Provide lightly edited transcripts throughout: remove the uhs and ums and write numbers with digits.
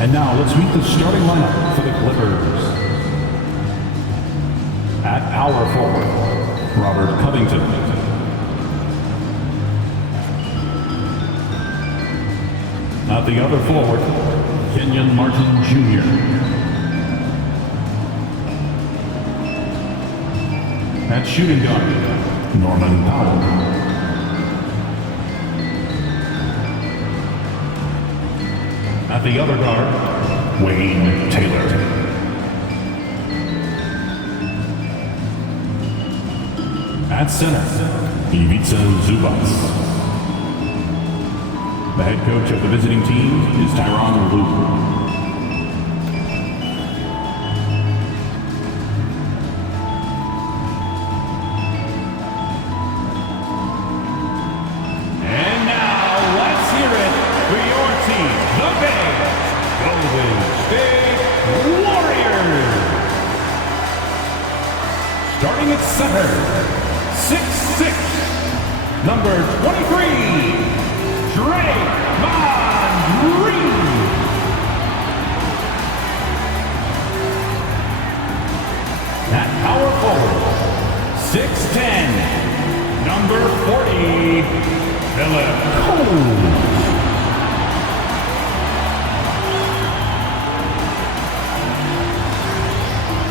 And now let's meet the starting lineup for the Clippers. At power forward, Robert Covington. At the other forward, Kenyon Martin Jr. At shooting guard, Norman Powell. At the other guard, Wayne Taylor. At center, Ivica Zubac. The head coach of the visiting team is Tyronn Lue. Starting at center, 6'6", number 23, Draymond Green. At power forward, 6'10", number 40, Philip Cole.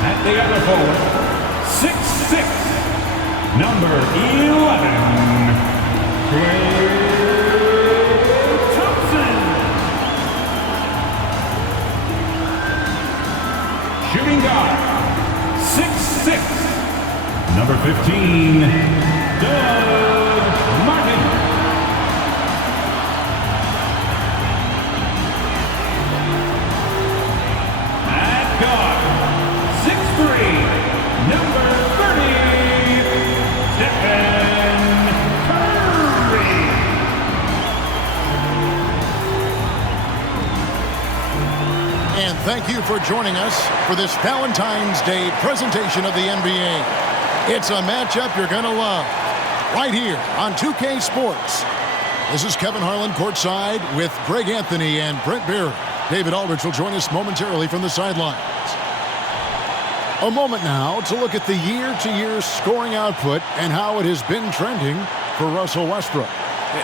At the other forward, 6'6", number 11, Klay Thompson. Shooting guard, 6'6", number 15, Doug Martin. At guard, 6'3", number 30, Stephen Curry. And thank you for joining us for this Valentine's Day presentation of the NBA. It's a matchup you're going to love right here on 2K Sports. This is Kevin Harlan courtside with Greg Anthony and Brent Barry. David Aldridge will join us momentarily from the sidelines. A moment now to look at the year-to-year scoring output and how it has been trending for Russell Westbrook.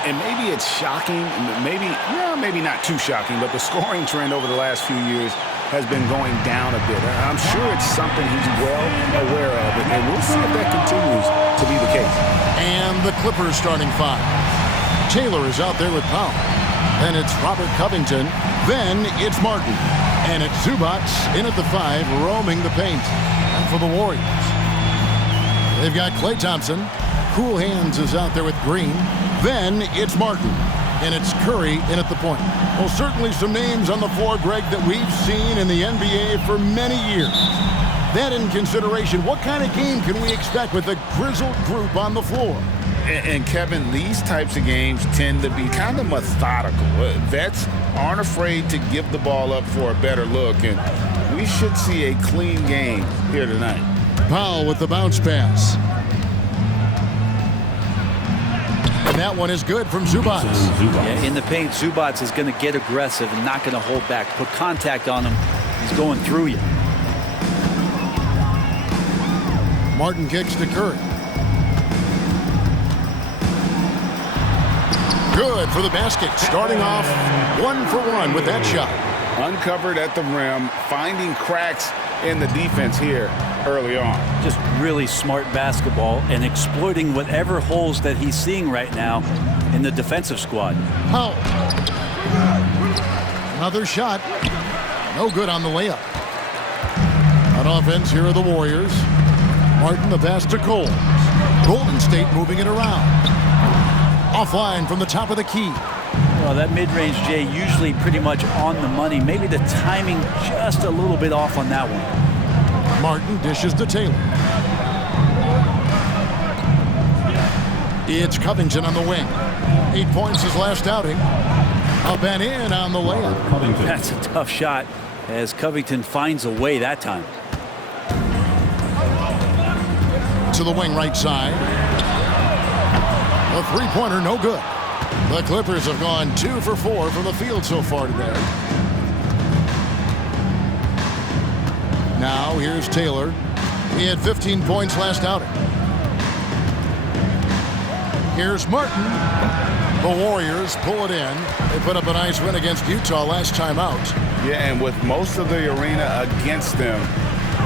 And maybe it's shocking, maybe not too shocking, but the scoring trend over the last few years has been going down a bit. I'm sure it's something he's well aware of, and we'll see if that continues to be the case. And the Clippers starting five. Taylor is out there with Powell. Then it's Robert Covington. Then it's Martin. And it's Zubac in at the five, roaming the paint. And for the Warriors, they've got Klay Thompson. Cool Hands is out there with Green. Then it's Martin. And it's Curry in at the point. Well, certainly some names on the floor, Greg, that we've seen in the NBA for many years. That in consideration, what kind of game can we expect with a grizzled group on the floor? And Kevin, these types of games tend to be kind of methodical. Vets aren't afraid to give the ball up for a better look, and we should see a clean game here tonight. Powell with the bounce pass. And that one is good from Zubac. Yeah, in the paint, Zubac is going to get aggressive and not going to hold back. Put contact on him. He's going through you. Martin kicks to Curry. Good for the basket. Starting off 1-for-1 with that shot. Uncovered at the rim, finding cracks in the defense here early on. Just really smart basketball and exploiting whatever holes that he's seeing right now in the defensive squad. Powell. Another shot. No good on the layup. On offense, here are the Warriors. Martin the pass to Cole. Golden State moving it around. Offline from the top of the key. Well, that mid-range, Jay, usually pretty much on the money. Maybe the timing just a little bit off on that one. Martin dishes to Taylor. It's Covington on the wing. 8 points his last outing. Up and in on the layup. Covington. That's a tough shot as Covington finds a way that time. To the wing right side. A three-pointer, no good. The Clippers have gone 2 for 4 from the field so far today. Now here's Taylor. He had 15 points last outing. Here's Martin. The Warriors pull it in. They put up a nice win against Utah last time out. Yeah, and with most of the arena against them,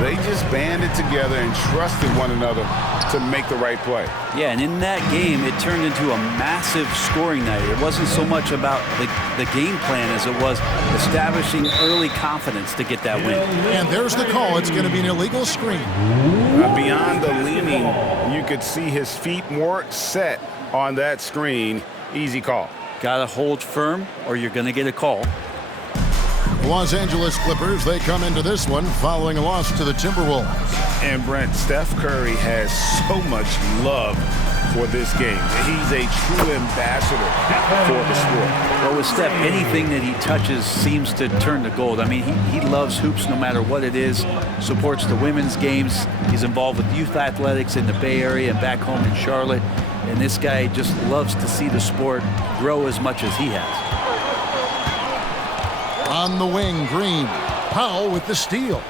they just banded together and trusted one another to make the right play. Yeah, and in that game, it turned into a massive scoring night. It wasn't so much about the game plan as it was establishing early confidence to get that win. And there's the call. It's going to be an illegal screen. Beyond the leaning, you could see his feet weren't set on that screen. Easy call. Got to hold firm or you're going to get a call. The Los Angeles Clippers, they come into this one following a loss to the Timberwolves. And Brent, Steph Curry has so much love for this game. He's a true ambassador for the sport. Well, with Steph, anything that he touches seems to turn to gold. I mean, he loves hoops no matter what it is, supports the women's games. He's involved with youth athletics in the Bay Area and back home in Charlotte. And this guy just loves to see the sport grow as much as he has. On the wing, Green. Powell with the steal.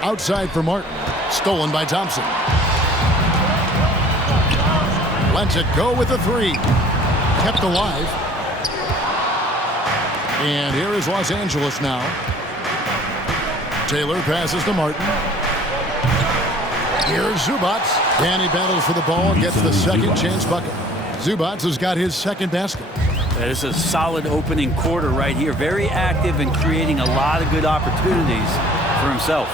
Outside for Martin. Stolen by Thompson. Lets it go with the three. Kept alive. And here is Los Angeles now. Taylor passes to Martin. Here's Zubac. And he battles for the ball and gets the second chance bucket. Zubac has got his second basket. That is a solid opening quarter right here. Very active and creating a lot of good opportunities for himself.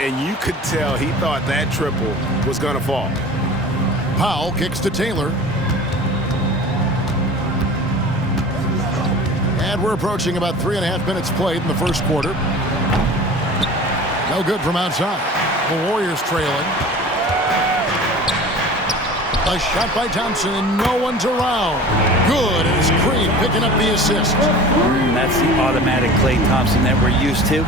And you could tell he thought that triple was going to fall. Powell kicks to Taylor. And we're approaching about 3.5 minutes played in the first quarter. No good from outside. The Warriors trailing. A shot by Thompson, and no one's around. Good, and it's Green picking up the assist. That's the automatic Klay Thompson that we're used to.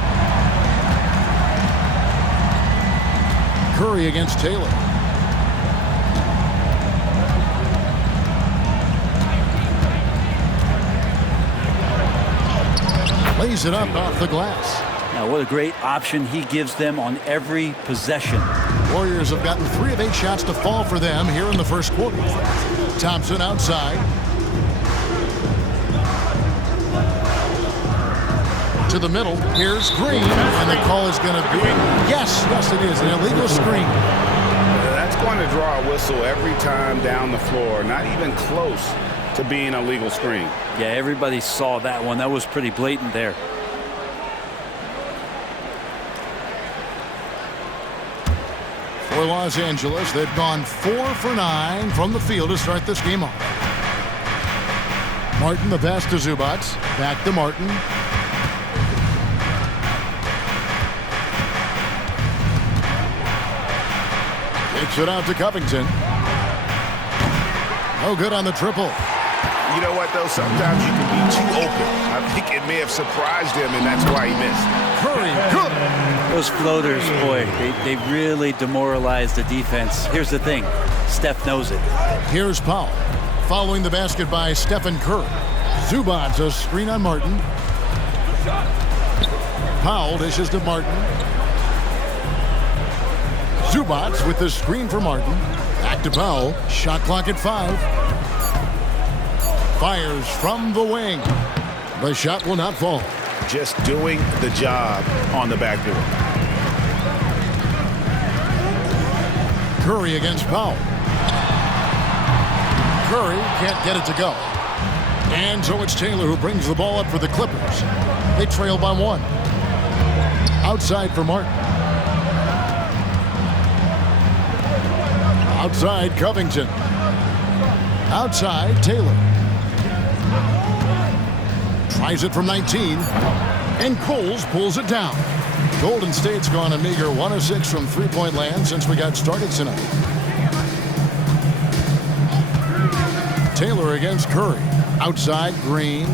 Curry against Taylor. Lays it up off the glass. Now, what a great option he gives them on every possession. Warriors have gotten 3 of 8 shots to fall for them here in the first quarter. Thompson outside. To the middle. Here's Green. And the call is going to be, yes, it is, an illegal screen. That's going to draw a whistle every time down the floor. Not even close to being a legal screen. Yeah, everybody saw that one. That was pretty blatant there. For Los Angeles, they've gone 4 for 9 from the field to start this game off. Martin, the pass to Zubac. Back to Martin. Kicks it out to Covington. No good on the triple. You know what, though? Sometimes you can be too open. I think it may have surprised him, and that's why he missed. Curry, good. Those floaters, boy, they really demoralize the defense. Here's the thing. Steph knows it. Here's Powell. Following the basket by Stephen Curry. Zubac, a screen on Martin. Powell dishes to Martin. Zubac with the screen for Martin. Back to Powell. Shot clock at 5. Fires from the wing. The shot will not fall. Just doing the job on the backboard. Curry against Powell. Curry can't get it to go. And so it's Taylor who brings the ball up for the Clippers. They trail by 1. Outside for Martin. Outside Covington. Outside Taylor. Tries it from 19. And Coles pulls it down. Golden State's gone a meager 1 of 6 from three-point land since we got started tonight. Taylor against Curry. Outside Green.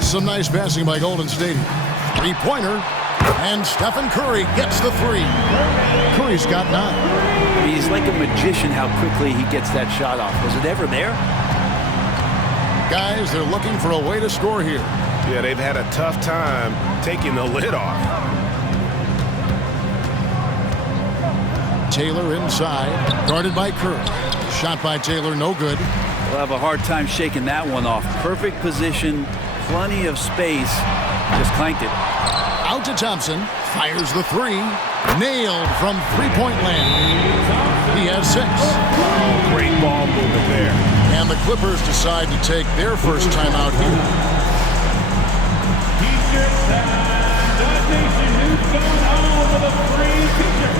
Some nice passing by Golden State. Three-pointer. And Stephen Curry gets the 3. Curry's got 9. He's like a magician how quickly he gets that shot off. Was it ever there? Guys, they're looking for a way to score here. Yeah, they've had a tough time taking the lid off. Taylor inside, guarded by Curry. Shot by Taylor, no good. We'll have a hard time shaking that one off. Perfect position, plenty of space. Just clanked it. Out to Thompson, fires the three. Nailed from three-point land. He has 6. Oh, great ball movement there. And the Clippers decide to take their first timeout here. The nation who's going home with a free feature.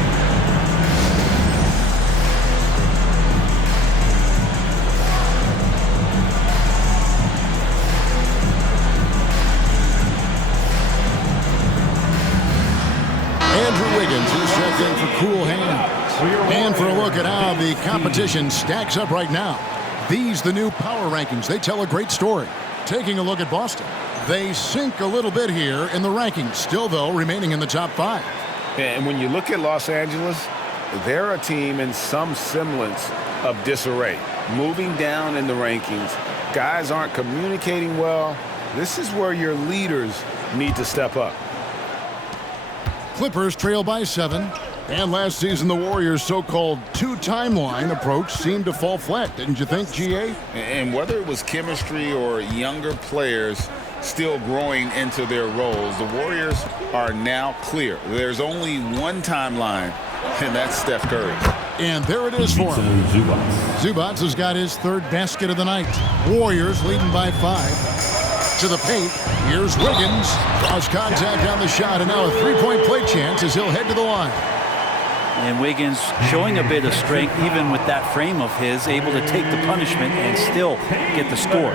Andrew Wiggins is checked in for cool hands. And for a look at how the competition stacks up right now. These, the new power rankings, they tell a great story. Taking a look at Boston. They sink a little bit here in the rankings, still, though, remaining in the top 5. And when you look at Los Angeles, they're a team in some semblance of disarray. Moving down in the rankings, guys aren't communicating well. This is where your leaders need to step up. Clippers trail by 7. And last season, the Warriors' so-called two-timeline approach seemed to fall flat, didn't you think, G.A.? And whether it was chemistry or younger players still growing into their roles, the Warriors are now clear. There's only one timeline, and that's Steph Curry. And there it is for him. Zubats has got his 3rd basket of the night. Warriors leading by 5. To the paint, here's Wiggins. Draws contact on the shot, and now a three-point play chance as he'll head to the line. And Wiggins showing a bit of strength, even with that frame of his, able to take the punishment and still get the score.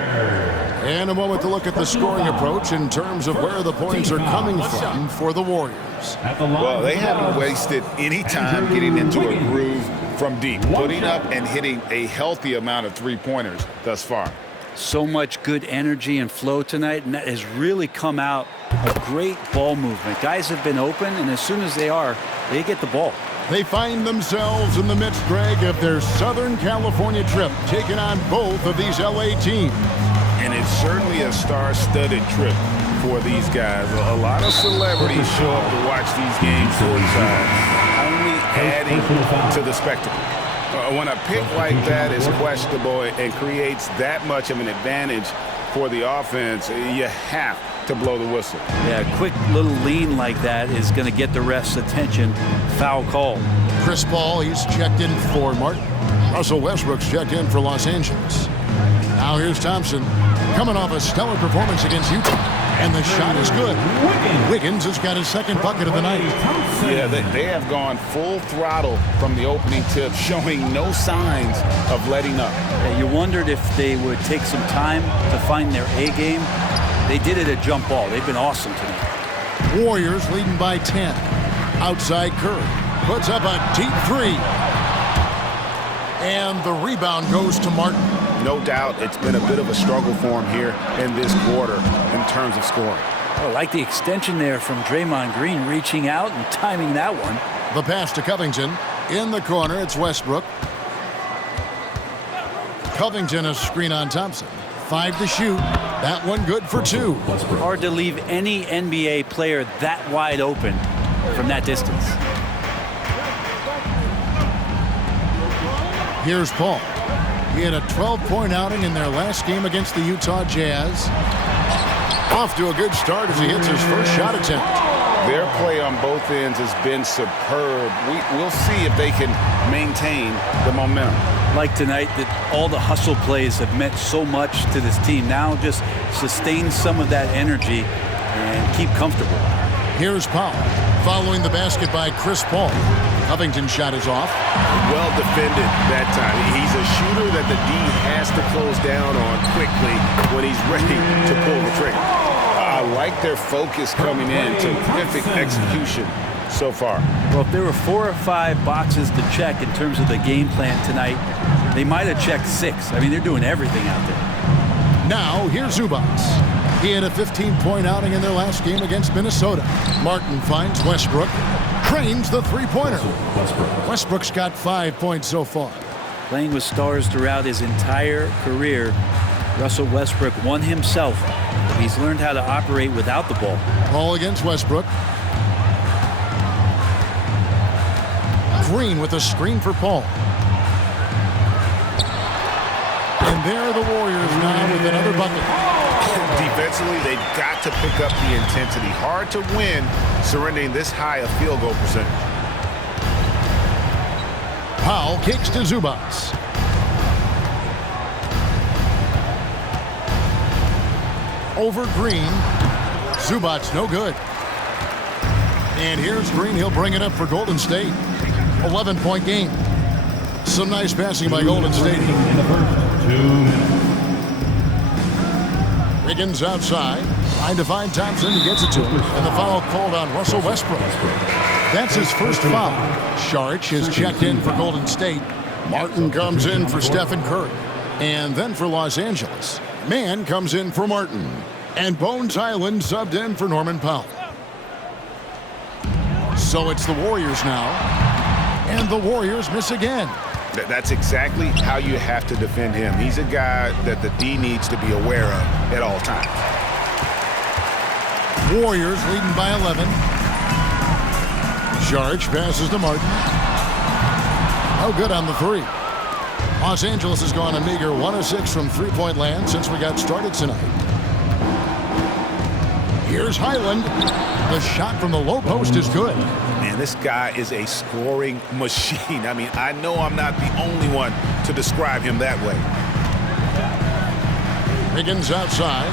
And a moment to look at the scoring approach in terms of where the points are coming from for the Warriors. Well, they haven't wasted any time getting into a groove from deep, putting up and hitting a healthy amount of three-pointers thus far. So much good energy and flow tonight, and that has really come out of great ball movement. Guys have been open, and as soon as they get the ball. They find themselves in the midst, Greg, of their Southern California trip, taking on both of these L.A. teams. And it's certainly a star-studded trip for these guys. A lot of celebrities show up to watch these games courtside, only adding to the spectacle. When a pick like that is questionable and creates that much of an advantage for the offense, you have to blow the whistle. Yeah, a quick little lean like that is going to get the ref's attention. Foul call. Chris Paul, he's checked in for Martin. Russell Westbrook's checked in for Los Angeles. Now here's Thompson, coming off a stellar performance against Utah. And the shot is good. Wiggins has got his 2nd bucket of the night. Yeah, they have gone full throttle from the opening tip, showing no signs of letting up. Yeah, you wondered if they would take some time to find their A game. They did it at jump ball. They've been awesome tonight. Warriors leading by 10. Outside Curry puts up a deep 3. And the rebound goes to Martin. No doubt it's been a bit of a struggle for him here in this quarter in terms of scoring. I like the extension there from Draymond Green, reaching out and timing that one. The pass to Covington. In the corner, it's Westbrook. Covington a screen on Thompson. 5 to shoot. That one good for 2. Hard to leave any NBA player that wide open from that distance. Here's Paul. He had a 12-point outing in their last game against the Utah Jazz. Off to a good start as he hits his first shot attempt. Their play on both ends has been superb. We'll see if they can maintain the momentum. Like tonight, that all the hustle plays have meant so much to this team. Now just sustain some of that energy and keep comfortable. Here's Powell, following the basket by Chris Paul. Covington's shot is off. Well defended that time. He's a shooter that the D has to close down on quickly when he's ready to pull the trigger. I like their focus coming in. Terrific execution so far. Well, if there were 4 or 5 boxes to check in terms of the game plan tonight, they might have checked 6. I mean, they're doing everything out there. Now, here's Zubats. He had a 15-point outing in their last game against Minnesota. Martin finds Westbrook. Trains the three-pointer. Westbrook's got 5 points so far. Playing with stars throughout his entire career, Russell Westbrook won himself. He's learned how to operate without the ball. Ball against Westbrook. Green with a screen for Paul. And there are the Warriors now with another bucket. Defensively, they've got to pick up the intensity. Hard to win surrendering this high a field goal percentage. Powell kicks to Zubats. Over Green. Zubats no good. And here's Green. He'll bring it up for Golden State. 11-point game. Some nice passing by Golden State. In the first 2 minutes. Wiggins outside. Trying to find Thompson. He gets it to him. And the foul called on Russell Westbrook. That's his first foul. Saric is checked in for Golden State. Martin comes in for Stephen Curry. And then for Los Angeles, Mann comes in for Martin. And Bones Highland subbed in for Norman Powell. So it's the Warriors now. And the Warriors miss again. That's exactly how you have to defend him. He's a guy that the D needs to be aware of at all times. Warriors leading by 11. Saric passes to Martin. No good on the three. Los Angeles has gone a meager 1 of 6 from three-point land since we got started tonight. Here's Highland. The shot from the low post is good. Man, this guy is a scoring machine. I mean, I know I'm not the only one to describe him that way. Wiggins outside.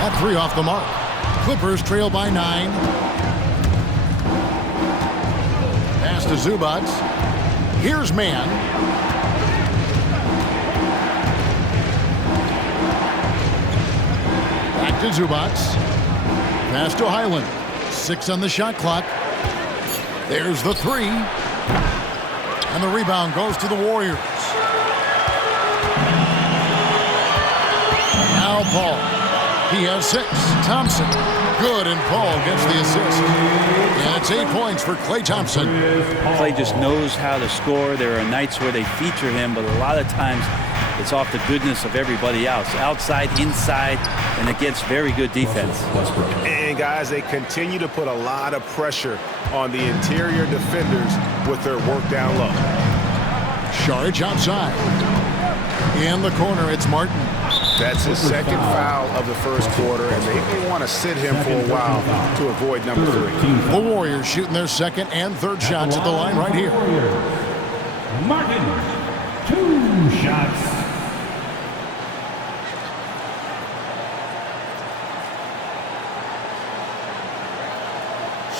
That three off the mark. Clippers trail by 9. Pass to Zubats. Here's Mann. Back to Zubats. Pass to Highland. 6 on the shot clock. There's the three. And the rebound goes to the Warriors. Now Paul. He has 6. Thompson. Good, and Paul gets the assist. And it's 8 points for Klay Thompson. Klay just knows how to score. There are nights where they feature him, but a lot of times it's off the goodness of everybody else. Outside, inside, and against very good defense. And guys, they continue to put a lot of pressure on the interior defenders with their work down low. Saric outside. In the corner, it's Martin. That's his second foul of the first quarter, and they may want to sit him for a while to avoid number 3. The Warriors shooting their second and third shots at the line right here. Martin, 2 shots.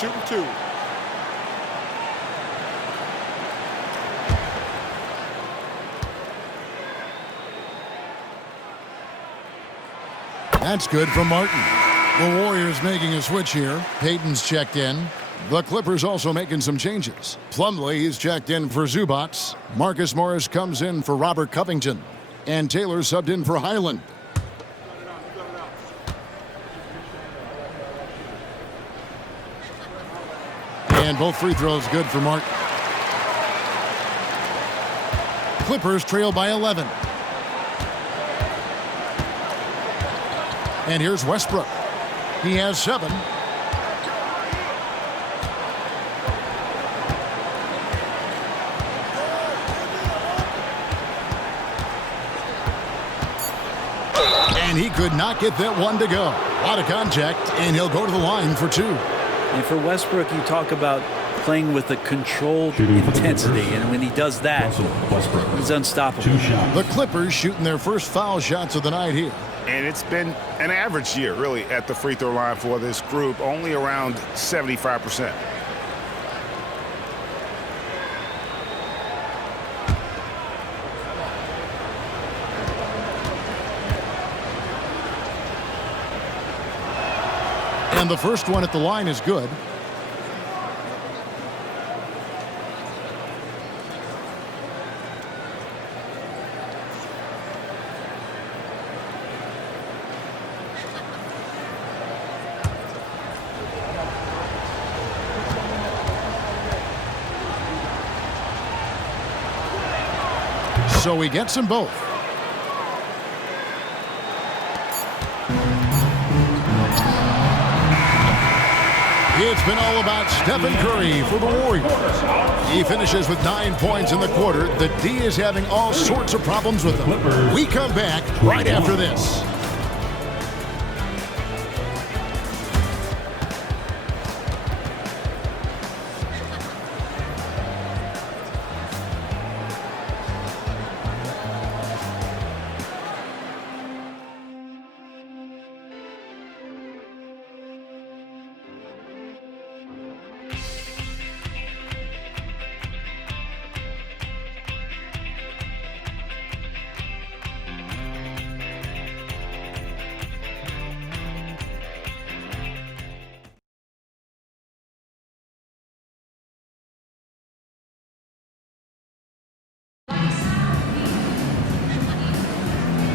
Shooting 2. That's good from Martin. The Warriors making a switch here. Payton's checked in. The Clippers also making some changes. Plumlee is checked in for Zubats. Marcus Morris comes in for Robert Covington. And Taylor subbed in for Highland. And both free throws good for Martin. Clippers trail by 11. And here's Westbrook. He has 7. And he could not get that one to go. A lot of contact, and he'll go to the line for 2. And for Westbrook, you talk about playing with a controlled intensity, and when he does that, he's unstoppable. 2 shots. The Clippers shooting their first foul shots of the night here. And it's been an average year, really, at the free throw line for this group, only around 75%. And the first one at the line is good. So he gets them both. It's been all about Stephen Curry for the Warriors. He finishes with 9 points in the quarter. The D is having all sorts of problems with him. We come back right after this.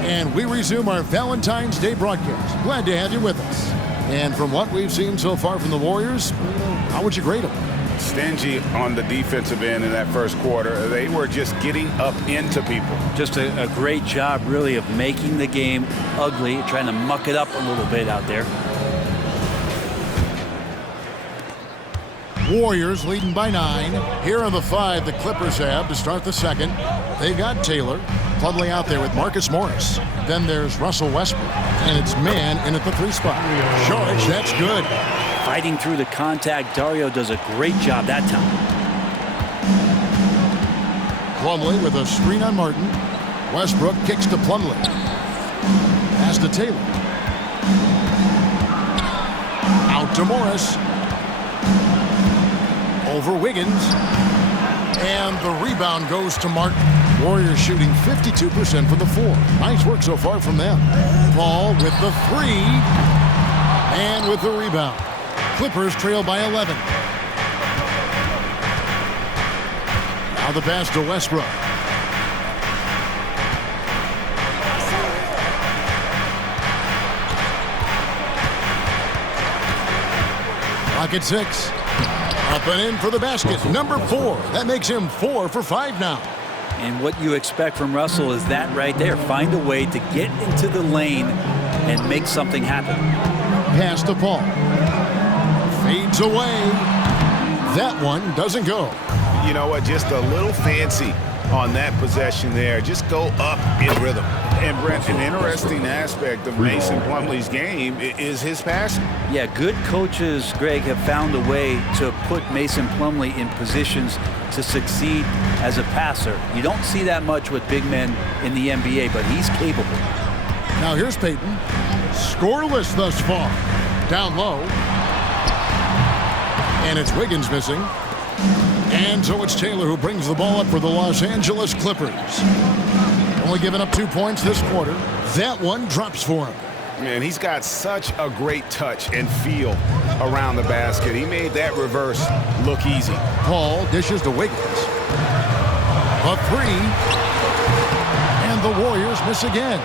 And we resume our Valentine's Day broadcast. Glad to have you with us. And from what we've seen so far from the Warriors, how would you grade them? Stingy on the defensive end in that first quarter. They were just getting up into people. Just a great job, really, of making the game ugly, trying to muck it up a little bit out there. Warriors leading by 9. Here are the 5 the Clippers have to start the second. They've got Taylor. Plumlee out there with Marcus Morris. Then there's Russell Westbrook. And it's man in at the 3 spot. George, that's good. Fighting through the contact, Dario does a great job that time. Plumlee with a screen on Martin. Westbrook kicks to Plumlee. Pass to Taylor. Out to Morris. Over Wiggins. And the rebound goes to Martin. Warriors shooting 52% from the 4. Nice work so far from them. Paul with the 3. And with the rebound. Clippers trail by 11. Now the pass to Westbrook. Pocket 6. Up and in for the basket. Number 4. That makes him 4 for 5 now. And what you expect from Russell is that right there. Find a way to get into the lane and make something happen. Pass to Paul. Fades away. That one doesn't go. You know what? Just a little fancy on that possession there. Just go up in rhythm. And Brent, an interesting aspect of Mason Plumlee's game is his passing. Yeah, good coaches, Greg, have found a way to put Mason Plumlee in positions to succeed as a passer. You don't see that much with big men in the NBA, but he's capable. Now here's Payton. Scoreless thus far. Down low. And it's Wiggins missing. And so it's Taylor who brings the ball up for the Los Angeles Clippers. Only giving up 2 points this quarter. That one drops for him. Man, he's got such a great touch and feel around the basket. He made that reverse look easy. Paul dishes to Wiggins. A 3. And the Warriors miss again.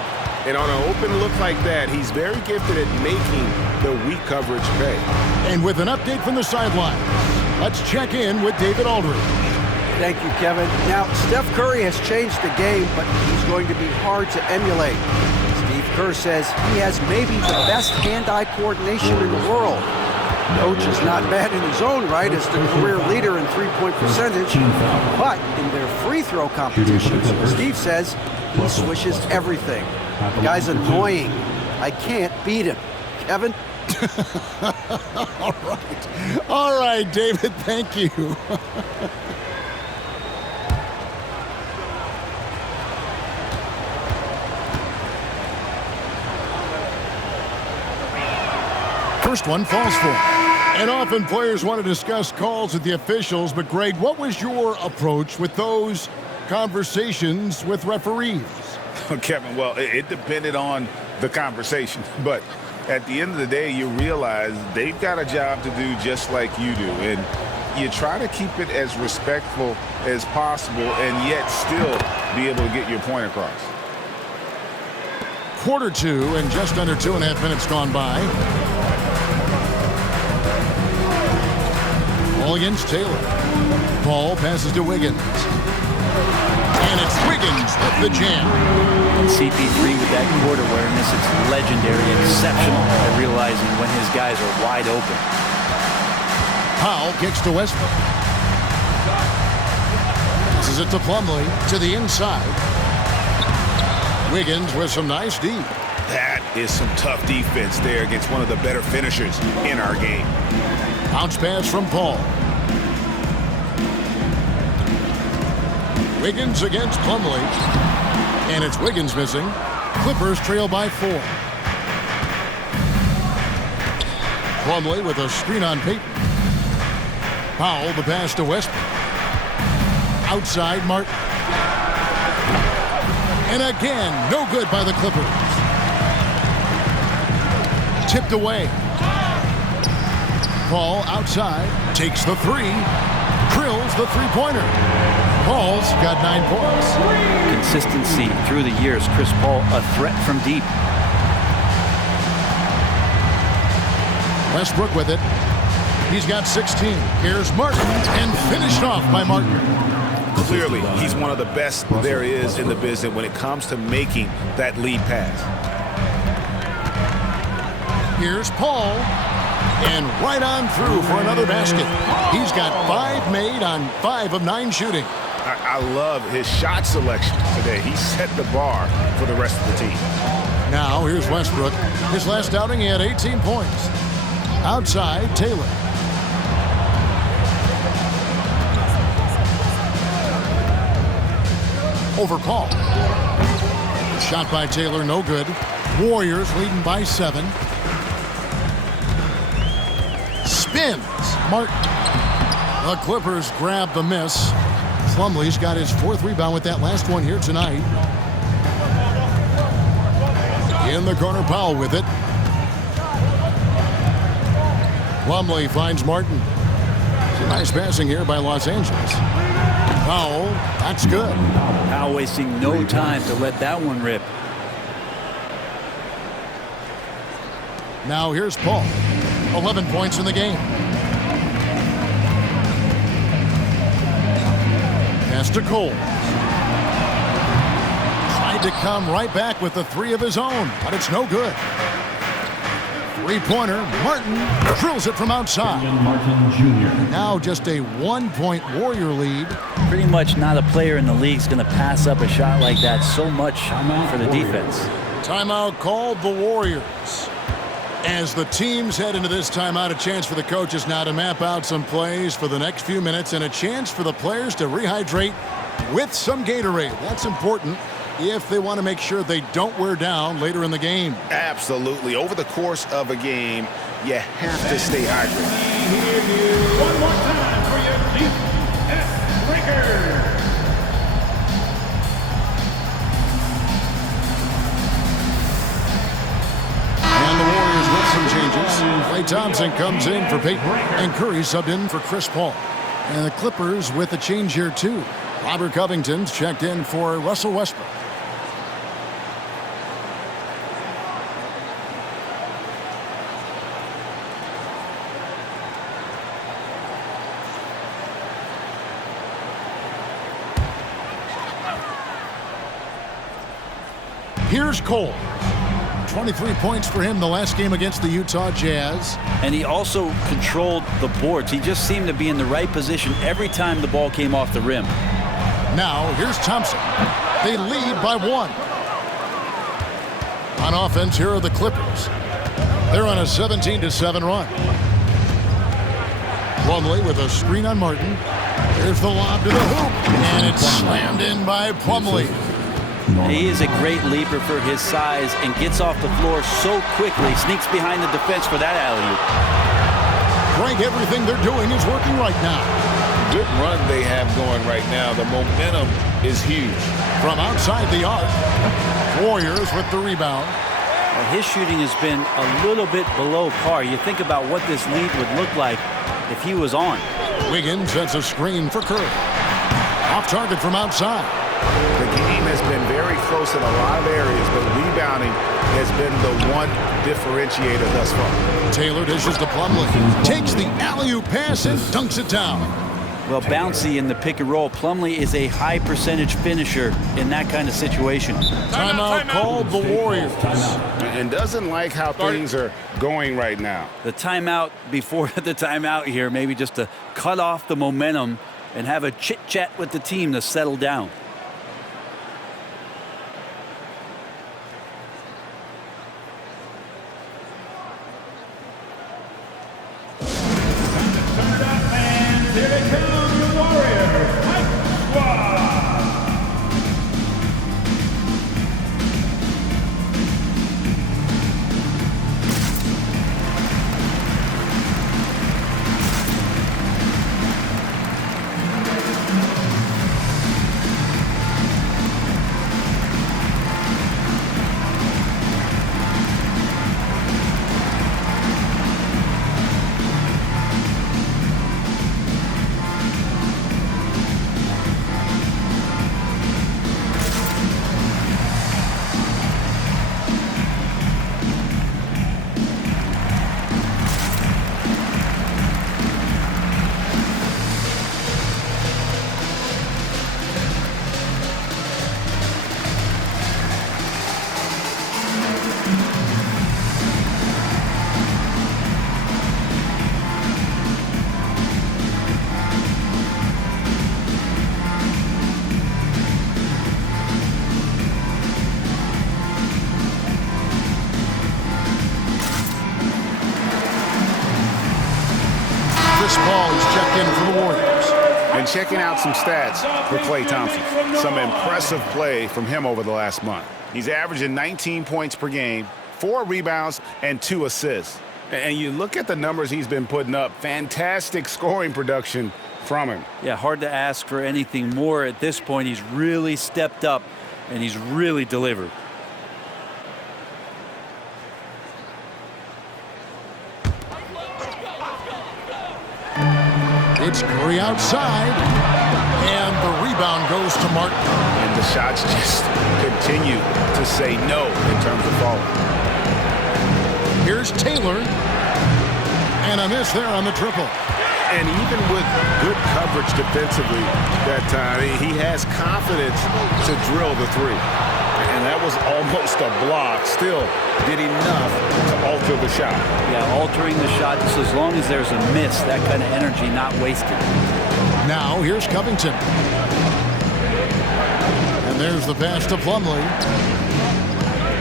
And on an open look like that, he's very gifted at making the weak coverage pay. And with an update from the sideline, let's check in with David Aldridge. Thank you, Kevin. Now, Steph Curry has changed the game, but he's going to be hard to emulate. Steve Kerr says he has maybe the best hand-eye coordination in the world. Coach is not bad in his own right as the career leader in three-point percentage, but in their free throw competitions, Steve says he swishes everything. The guy's annoying. I can't beat him. Kevin? All right, David, thank you. First one falls for him. And often players want to discuss calls with the officials, but Greg, what was your approach with those conversations with referees? Kevin, well, it depended on the conversation, but at the end of the day, you realize they've got a job to do just like you do, and you try to keep it as respectful as possible and yet still be able to get your point across. Quarter 2 and just under 2.5 minutes gone by. Ball against Taylor. Ball passes to Wiggins. And it's Wiggins with the jam. CP3 with that court awareness, it's legendary, exceptional at realizing when his guys are wide open. Powell kicks to Westbrook. Passes it to Plumlee to the inside. Wiggins with some nice D. That is some tough defense there against one of the better finishers in our game. Bounce pass from Paul. Wiggins against Plumlee. And it's Wiggins missing. Clippers trail by 4. Plumlee with a screen on Payton. Powell, the pass to Westbrook. Outside Martin. And again, no good by the Clippers. Tipped away. Paul outside, takes the 3, drills the three-pointer. Paul's got 9 points. Consistency through the years. Chris Paul, a threat from deep. Westbrook with it. He's got 16. Here's Martin, and finished off by Martin. Clearly, he's one of the best there is in the business when it comes to making that lead pass. Here's Paul, and right on through for another basket. He's got 5 made on 5 of 9 shooting. I love his shot selection today. He set the bar for the rest of the team. Now, here's Westbrook. His last outing, he had 18 points. Outside, Taylor. Over Paul. Shot by Taylor, no good. Warriors leading by 7. Spins. Martin. The Clippers grab the miss. Plumlee's got his 4th rebound with that last one here tonight. In the corner, Powell with it. Plumlee finds Martin. Some nice passing here by Los Angeles. Powell, that's good. Powell wasting no time to let that one rip. Now here's Paul. 11 points in the game. Pass to Cole. Tried to come right back with the 3 of his own, but it's no good. Three-pointer, Martin drills it from outside. Kenyon Martin Jr. Now just a 1-point Warrior lead. Pretty much not a player in the league is going to pass up a shot like that so much for the defense. Timeout called the Warriors. As the teams head into this timeout, a chance for the coaches now to map out some plays for the next few minutes and a chance for the players to rehydrate with some Gatorade. That's important if they want to make sure they don't wear down later in the game. Absolutely. Over the course of a game, you have to stay hydrated. One more time for your GS Breakers. And the Warriors with some changes. Klay Thompson comes in for Payton, and Curry subbed in for Chris Paul. And the Clippers with a change here too. Robert Covington's checked in for Russell Westbrook. Here's Cole. 23 points for him the last game against the Utah Jazz. And he also controlled the boards. He just seemed to be in the right position every time the ball came off the rim. Now, here's Thompson. They lead by 1. On offense, here are the Clippers. They're on a 17-7 run. Plumlee with a screen on Martin. Here's the lob to the hoop, and it's slammed in by Plumlee. He is a great leaper for his size and gets off the floor so quickly, sneaks behind the defense for that alley-oop. Greg, everything they're doing is working right now. Good run they have going right now. The momentum is huge. From outside the arc, Warriors with the rebound. Well, his shooting has been a little bit below par. You think about what this lead would look like if he was on. Wiggins sets a screen for Curry. Off target from outside. The game has been very close in a lot of areas, but rebounding has been the one differentiator thus far. Taylor dishes to Plumlee. Takes the alley-oop pass and dunks it down. Well, bouncy in the pick and roll. Plumlee is a high percentage finisher in that kind of situation. Timeout called the Warriors. and doesn't like how things are going right now. The timeout before the timeout here, maybe just to cut off the momentum and have a chit-chat with the team to settle down. Here they come, the Warriors Hype Squad. Chris Paul is checked in for the Warriors. And checking out some stats for Klay Thompson. Some impressive play from him over the last month. He's averaging 19 points per game, 4 rebounds, and 2 assists. And you look at the numbers he's been putting up, fantastic scoring production from him. Yeah, hard to ask for anything more at this point. He's really stepped up, and he's really delivered. It's Curry outside, and the rebound goes to Martin. And the shots just continue to say no in terms of falling. Here's Taylor, and a miss there on the triple. And even with good coverage defensively that time, he has confidence to drill the three. And that was almost a block. Still did enough to alter the shot. Yeah, altering the shot just as long as there's a miss, that kind of energy not wasted. Now here's Covington. And there's the pass to Plumlee.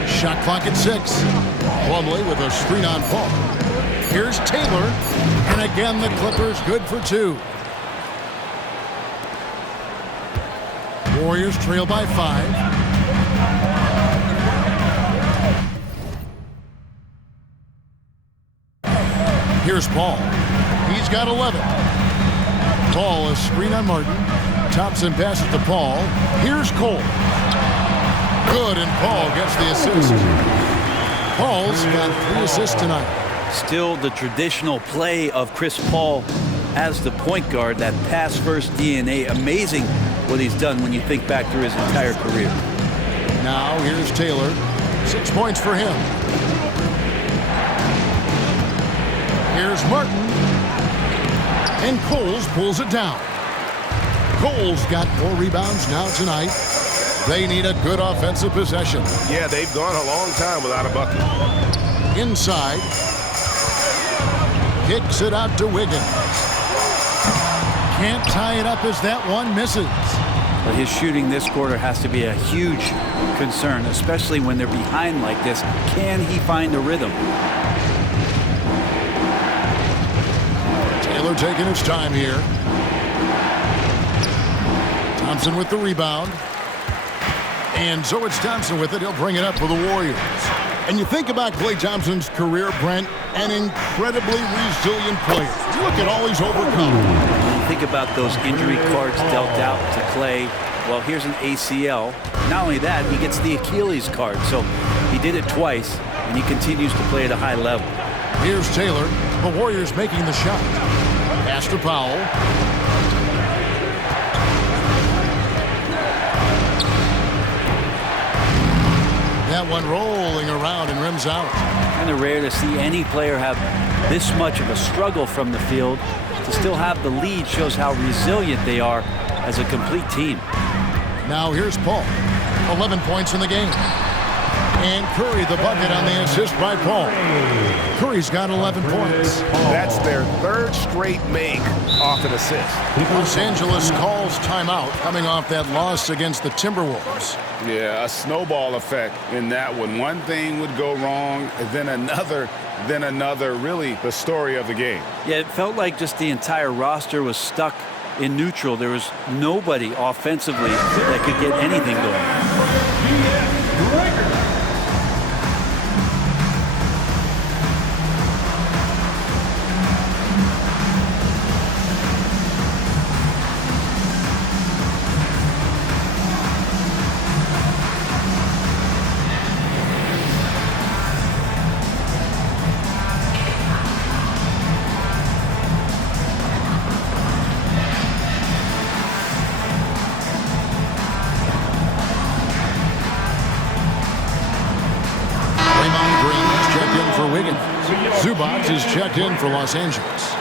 Shot clock at 6. Plumlee with a screen on Paul. Here's Taylor. And again, the Clippers good for 2. Warriors trail by 5. Here's Paul. He's got 11. Paul is screen on Martin. Thompson passes to Paul. Here's Cole. Good, and Paul gets the assist. Paul's got 3 assists tonight. Still the traditional play of Chris Paul as the point guard, that pass-first DNA. Amazing what he's done when you think back through his entire career. Now here's Taylor. 6 points for him. Here's Martin. And Coles pulls it down. Coles got 4 rebounds now tonight. They need a good offensive possession. Yeah, they've gone a long time without a bucket. Inside. Kicks it out to Wiggins. Can't tie it up as that one misses. But his shooting this quarter has to be a huge concern, especially when they're behind like this. Can he find the rhythm? Taylor taking his time here. Thompson with the rebound. And so it's Thompson with it. He'll bring it up for the Warriors. And you think about Klay Thompson's career, Brent, an incredibly resilient player. Look at all he's overcome. When you think about those injury cards dealt out to Klay, well, here's an ACL. Not only that, he gets the Achilles card. So he did it twice, and he continues to play at a high level. Here's Taylor. The Warriors making the shot. Pass to Powell. That one rolling around and rims out. Kind of rare to see any player have this much of a struggle from the field. To still have the lead shows how resilient they are as a complete team. Now here's Paul. 11 points in the game. And Curry the bucket on the assist by Paul. Curry's got 11 points. That's their third straight make off an assist. Los Angeles calls timeout coming off that loss against the Timberwolves. Yeah, a snowball effect in that one. One thing would go wrong, then another, really the story of the game. Yeah, it felt like just the entire roster was stuck in neutral. There was nobody offensively that could get anything going. Zubac is checked in for Los Angeles.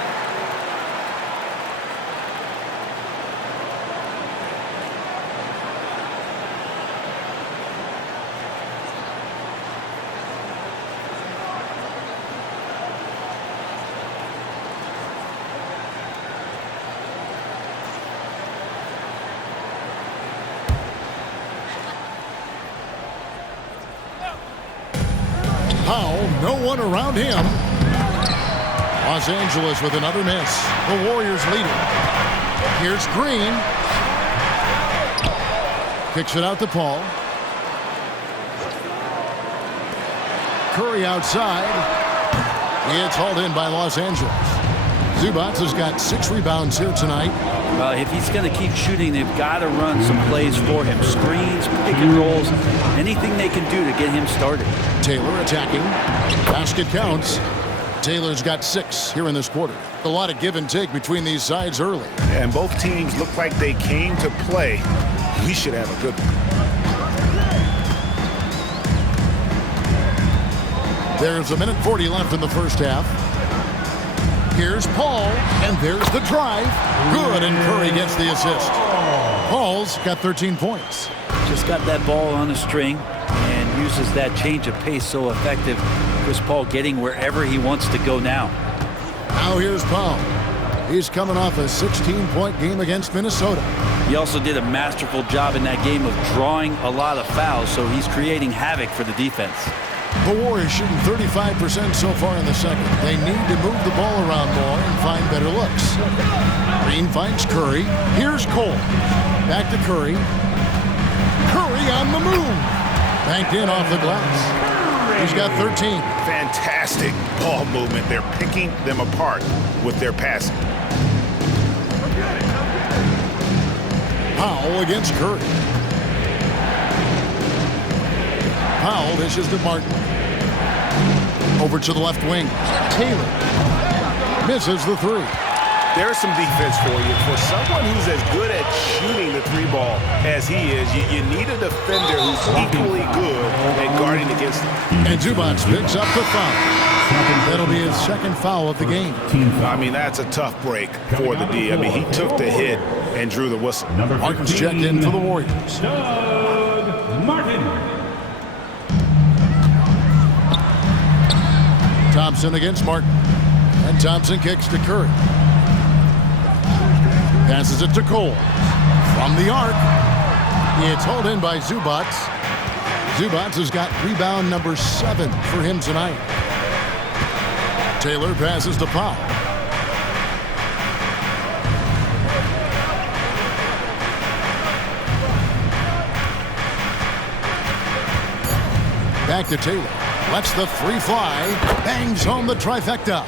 Powell, no one around him. Los Angeles with another miss. The Warriors leading. Here's Green. Kicks it out to Paul. Curry outside. It's hauled in by Los Angeles. Zubac has got 6 rebounds here tonight. Well, if he's going to keep shooting, they've got to run some plays for him. Screens, pick and rolls, anything they can do to get him started. Taylor attacking. Basket counts. Taylor's got 6 here in this quarter. A lot of give and take between these sides early. And both teams look like they came to play. We should have a good one. There's 1:40 left in the first half. Here's Paul, and there's the drive. Good, and Curry gets the assist. Paul's got 13 points. Just got that ball on a string and uses that change of pace so effective. Chris Paul getting wherever he wants to go now. Now here's Paul. He's coming off a 16-point game against Minnesota. He also did a masterful job in that game of drawing a lot of fouls, so he's creating havoc for the defense. The Warriors shooting 35% so far in the second. They need to move the ball around more and find better looks. Green finds Curry. Here's Cole. Back to Curry. Curry on the move. Banked in off the glass. He's got 13. Fantastic ball movement. They're picking them apart with their passing. Powell against Curry. Powell dishes to Martin. Over to the left wing. Taylor misses the 3. There's some defense for you. For someone who's as good at shooting the 3-ball as he is, you need a defender who's equally good at guarding against him. And Zubac picks up the foul. That'll be his second foul of the game. I mean, that's a tough break for the D. I mean, he took the hit and drew the whistle. Martin's checked in for the Warriors. Doug Martin. Thompson against Martin. And Thompson kicks to Curry. Passes it to Cole. From the arc. It's hauled in by Zubac. Zubac has got rebound number 7 for him tonight. Taylor passes to Powell. Back to Taylor. Lets the 3 fly. Bangs home the trifecta.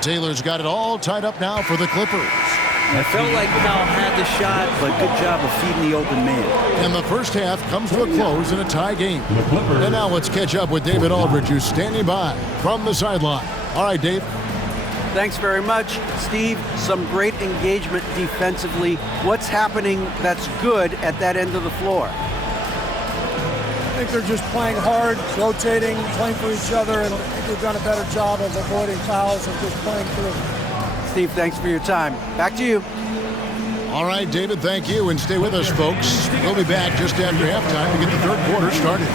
Taylor's got it all tied up now for the Clippers. I felt like Powell had the shot, but good job of feeding the open man. And the first half comes to a close in a tie game. And now let's catch up with David Aldridge, who's standing by from the sideline. All right, Dave. Thanks very much, Steve. Some great engagement defensively. What's happening that's good at that end of the floor? I think they're just playing hard, rotating, playing for each other, and I think they've done a better job of avoiding fouls and just playing through. Steve, thanks for your time. Back to you. All right, David, thank you. And stay with us, folks. We'll be back just after halftime to get the third quarter started.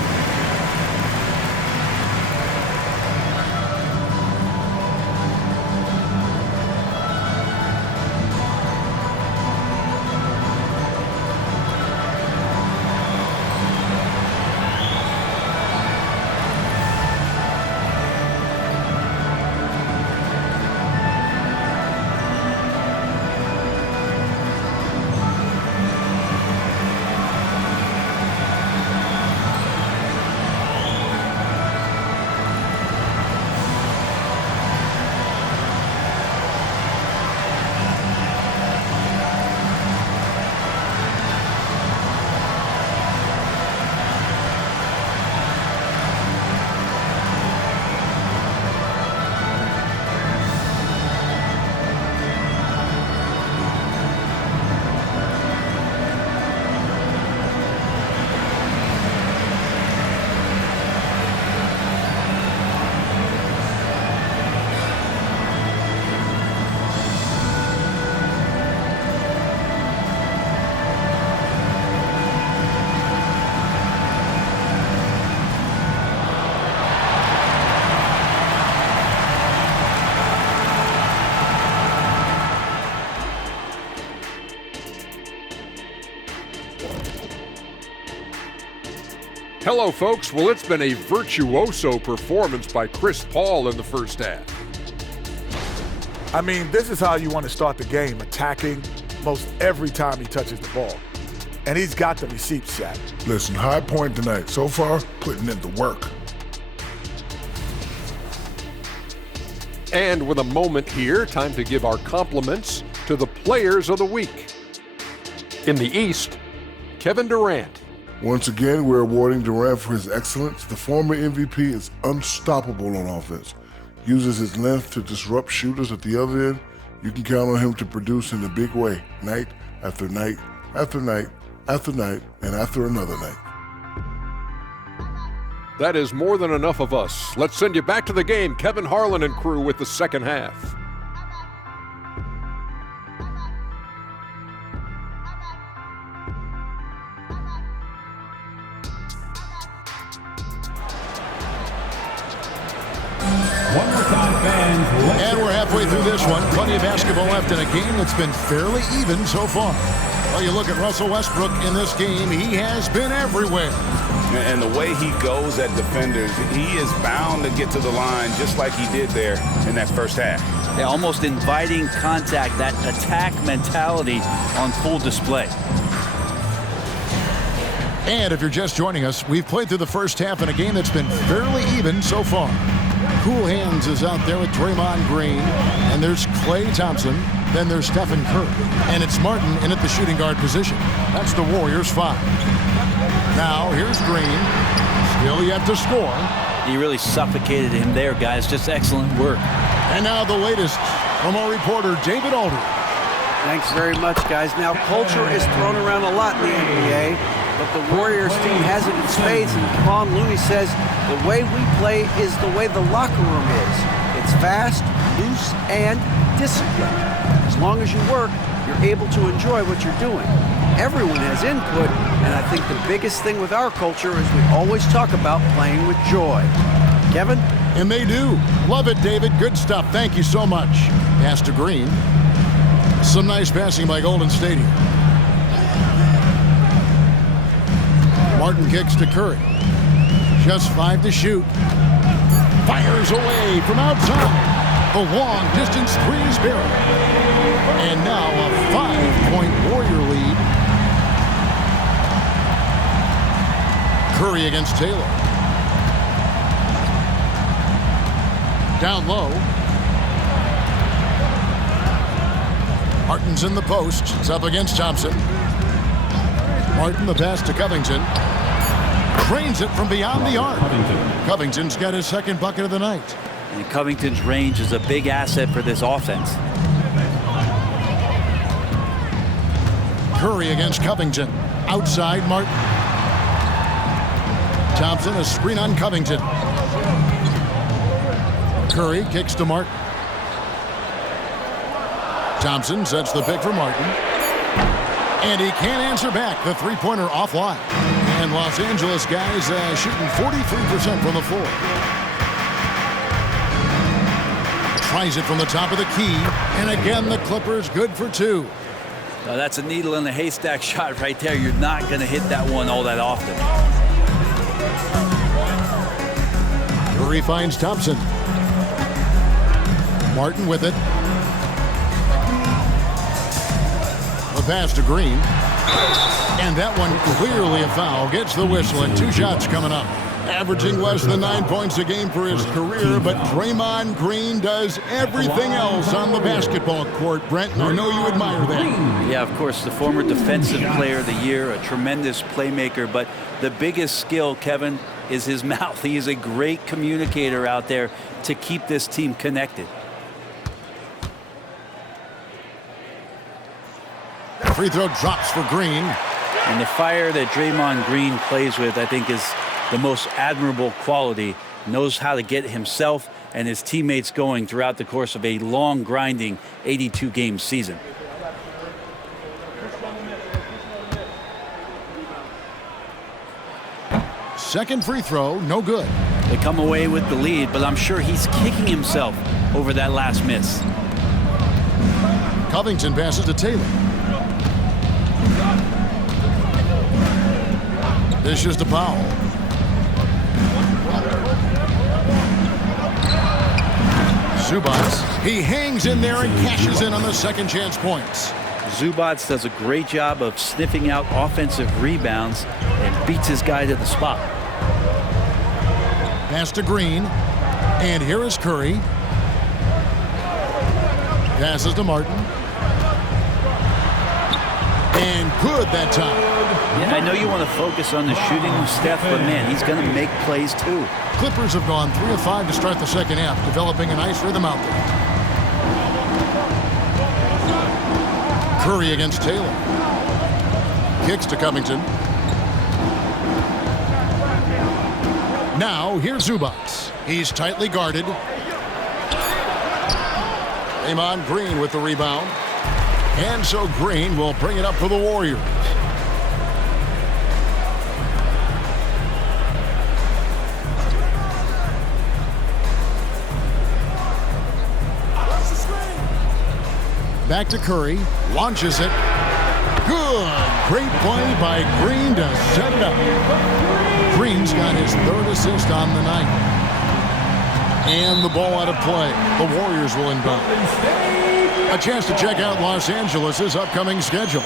Hello, folks. Well, it's been a virtuoso performance by Chris Paul in the first half. I mean, this is how you want to start the game, attacking most every time he touches the ball. And he's got the receipts, Shaq. Listen, High Point tonight, so far, putting in the work. And with a moment here, time to give our compliments to the players of the week. In the East, Kevin Durant. Once again, we're awarding Durant for his excellence. The former MVP is unstoppable on offense. Uses his length to disrupt shooters at the other end. You can count on him to produce in a big way, night after night after night after night and after another night. That is more than enough of us. Let's send you back to the game, Kevin Harlan and crew with the second half. One more time, fans. And we're halfway through this one. Plenty of basketball left in a game that's been fairly even so far. Well, you look at Russell Westbrook in this game, he has been everywhere. And the way he goes at defenders, he is bound to get to the line just like he did there in that first half. Yeah, almost inviting contact, that attack mentality on full display. And if you're just joining us, we've played through the first half in a game that's been fairly even so far. Cool Hands is out there with Draymond Green, and there's Klay Thompson, then there's Stephen Curry, and it's Martin in at the shooting guard position. That's the Warriors' 5. Now, here's Green, still yet to score. He really suffocated him there, guys. Just excellent work. And now the latest from our reporter, David Alder. Thanks very much, guys. Now, culture is thrown around a lot in the NBA, but the Warriors team has it in spades, and Kevon Looney says the way we play is the way the locker room is. It's fast, loose, and disciplined. As long as you work, you're able to enjoy what you're doing. Everyone has input, and I think the biggest thing with our culture is we always talk about playing with joy. Kevin? And they do. Love it, David. Good stuff. Thank you so much. Pass to Green. Some nice passing by Golden State here. Martin kicks to Curry. Just 5 to shoot. Fires away from outside. The long distance three is buried. And now a 5-point Warrior lead. Curry against Taylor. Down low. Martin's in the post. It's up against Thompson. Martin, the pass to Covington. Cranes it from beyond the arc. Covington's got his second bucket of the night. And Covington's range is a big asset for this offense. Curry against Covington. Outside Martin. Thompson, a screen on Covington. Curry kicks to Martin. Thompson sets the pick for Martin. And he can't answer back. The three-pointer offline. And Los Angeles guys shooting 43% from the floor. Tries it from the top of the key. And again, the Clippers good for 2. Now that's a needle in the haystack shot right there. You're not going to hit that one all that often. Curry finds Thompson. Martin with it. The pass to Green. And that one clearly a foul. Gets the whistle and 2 shots coming up. Averaging less than 9 points a game for his career, but Draymond Green does everything else on the basketball court. Brent, I know you admire that. Yeah, of course, the former Defensive Player of the Year, a tremendous playmaker, but the biggest skill, Kevin, is his mouth. He is a great communicator out there to keep this team connected. Free throw drops for Green. And the fire that Draymond Green plays with, I think, is the most admirable quality. Knows how to get himself and his teammates going throughout the course of a long, grinding 82-game season. Second free throw, no good. They come away with the lead, but I'm sure he's kicking himself over that last miss. Covington passes to Taylor. This is to Powell. Zubats. He hangs in there and cashes in on the second chance points. Zubats does a great job of sniffing out offensive rebounds and beats his guy to the spot. Pass to Green. And here is Curry. Passes to Martin. And good that time. Yeah, I know you want to focus on the shooting of Steph, but man, he's going to make plays too. Clippers have gone 3 of 5 to start the second half, developing a nice rhythm out there. Curry against Taylor. Kicks to Covington. Now, here's Zubats. He's tightly guarded. Draymond Green with the rebound. And so Green will bring it up for the Warriors. Back to Curry. Launches it. Good. Great play by Green to set it up. Green's got his 3rd assist on the night. And the ball out of play. The Warriors will inbound. A chance to check out Los Angeles' upcoming schedule.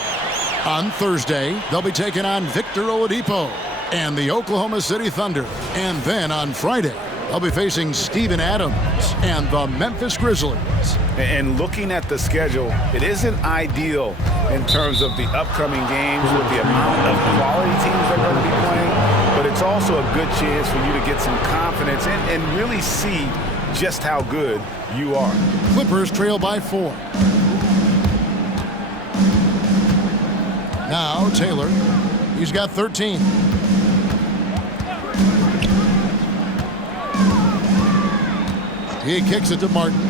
On Thursday, they'll be taking on Victor Oladipo and the Oklahoma City Thunder. And then on Friday, they'll be facing Steven Adams and the Memphis Grizzlies. And looking at the schedule, it isn't ideal in terms of the upcoming games with the amount of quality teams they're going to be playing, but it's also a good chance for you to get some confidence and really see just how good you are. Clippers trail by 4. Now Taylor, he's got 13. He kicks it to Martin.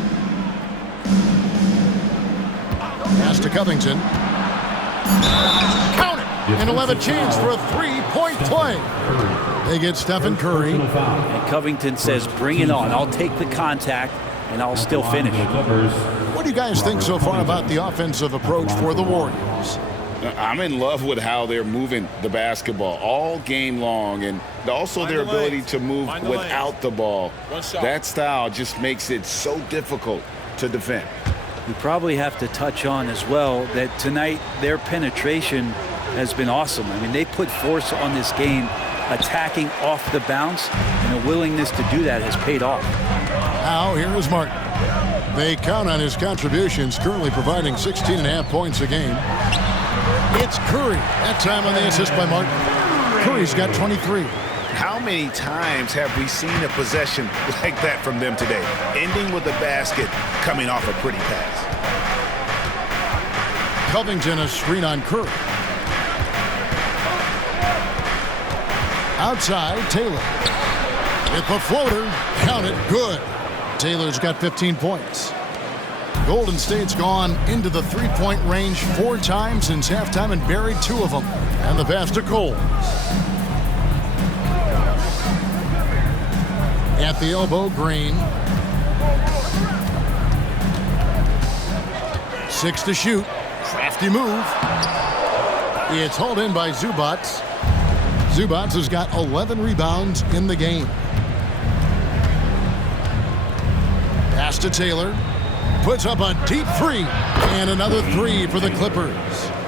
Pass to Covington. Count it! And he'll have a chance for a 3-point play. They get Stephen Curry. And Covington says, bring it on. I'll take the contact, and I'll still finish. What do you guys think so far about the offensive approach for the Warriors? I'm in love with how they're moving the basketball all game long, and also their ability to move without the ball. That style just makes it so difficult to defend. We probably have to touch on as well that tonight their penetration has been awesome. I mean, they put force on this game, attacking off the bounce, and a willingness to do that has paid off. Now here is Martin. They count on his contributions, currently providing 16.5 points a game. It's Curry. That time on the assist by Martin. Curry's got 23. How many times have we seen a possession like that from them today, ending with a basket coming off a pretty pass? Covington a screen on Curry. Outside, Taylor. With the floater, count it, good. Taylor's got 15 points. Golden State's gone into the 3-point range 4 times since halftime and buried 2 of them. And the pass to Cole. At the elbow, Green. 6 to shoot. Crafty move. It's hauled in by Zubats. Zubats has got 11 rebounds in the game. Pass to Taylor. Puts up a deep 3. And another 3 for the Clippers.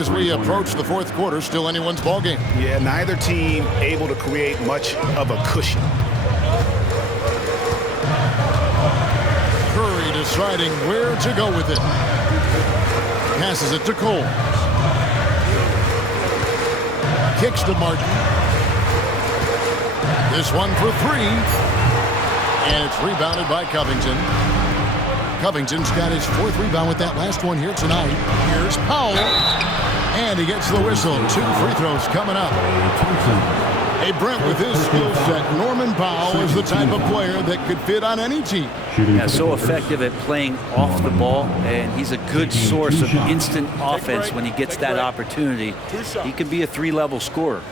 As we approach the 4th quarter, still anyone's ball game. Yeah, neither team able to create much of a cushion. Curry deciding where to go with it. Passes it to Cole. Kicks to Martin. This one for 3. And it's rebounded by Covington. Covington's got his 4th rebound with that last one here tonight. Here's Powell. And he gets the whistle. 2 free throws coming up. Hey, Brent, with his skill set, Norman Powell is the type of player that could fit on any team. Yeah, so effective at playing off the ball, and he's a good source of instant offense when he gets that opportunity. He can be a 3-level scorer.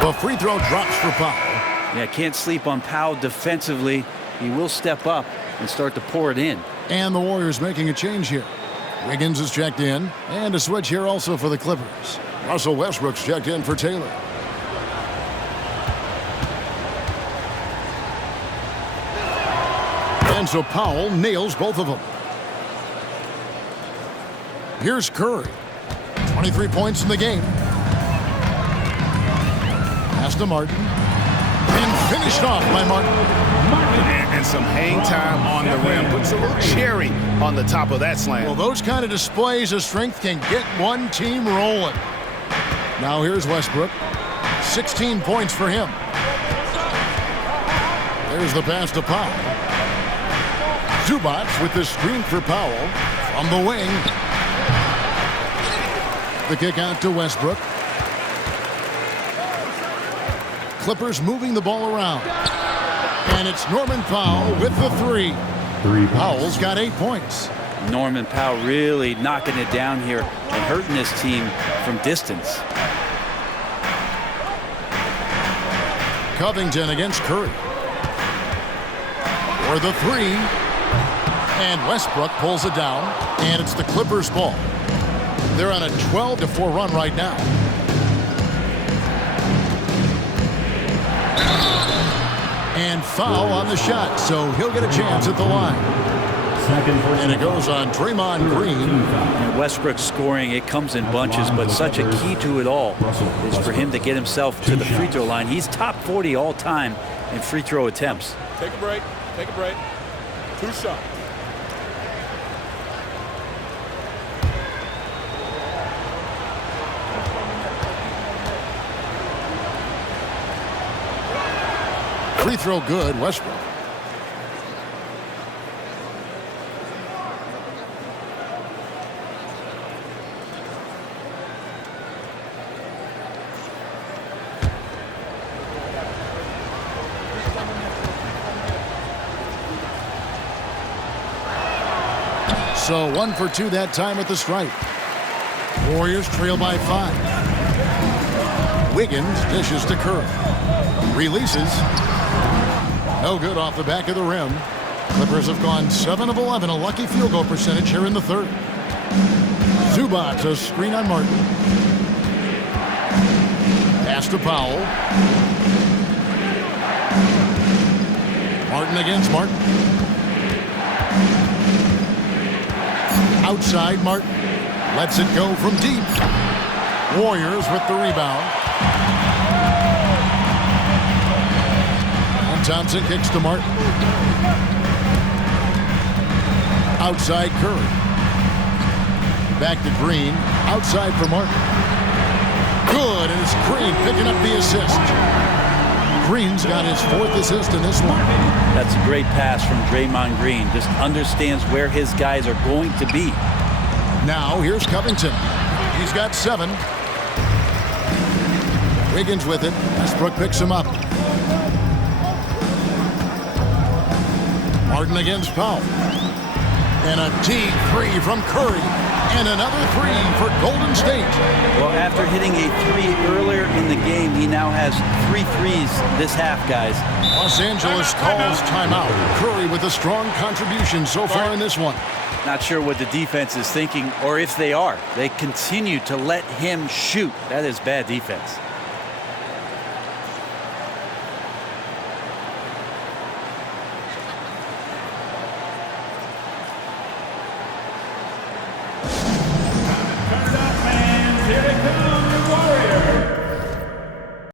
The free throw drops for Powell. Yeah, can't sleep on Powell defensively. He will step up and start to pour it in. And the Warriors making a change here. Wiggins is checked in, and a switch here also for the Clippers. Russell Westbrook's checked in for Taylor. And so Powell nails both of them. Here's Curry. 23 points in the game. Pass to Martin. And finished off by Martin. And some hang time on the rim. Puts a little cherry on the top of that slam. Well, those kind of displays of strength can get one team rolling. Now here's Westbrook. 16 points for him. There's the pass to Powell. Zubac with the screen for Powell from the wing. The kick out to Westbrook. Clippers moving the ball around. And it's Norman Powell with the three. Powell's got 8 points. Norman Powell really knocking it down here and hurting this team from distance. Covington against Curry. For the three. And Westbrook pulls it down. And it's the Clippers' ball. They're on a 12-4 run right now. And foul on the shot, so he'll get a chance at the line. And it goes on Draymond Green. And Westbrook scoring, it comes in bunches, but such a key to it all is for him to get himself to the free throw line. He's top 40 all time in free throw attempts. Take a break. Take a break. 2 shots. Free throw good, Westbrook. So 1 for 2 that time at the stripe. Warriors trail by 5. Wiggins dishes to Curry. Releases. No good off the back of the rim. Clippers have gone 7 of 11, a lucky field goal percentage here in the third. Zubac, a screen on Martin. Pass to Powell. Martin against Martin. Outside Martin. Lets it go from deep. Warriors with the rebound. Thompson kicks to Martin. Outside Curry. Back to Green. Outside for Martin. Good, and it's Green picking up the assist. Green's got his 4th assist in this one. That's a great pass from Draymond Green. Just understands where his guys are going to be. Now here's Covington. He's got 7. Wiggins with it. Westbrook picks him up. Martin against Powell. And a deep 3 from Curry. And another 3 for Golden State. Well, after hitting a 3 earlier in the game, he now has 3 threes this half, guys. Los Angeles calls timeout. Curry with a strong contribution so far in this one. Not sure what the defense is thinking, or if they are. They continue to let him shoot. That is bad defense. Here it comes, Warriors.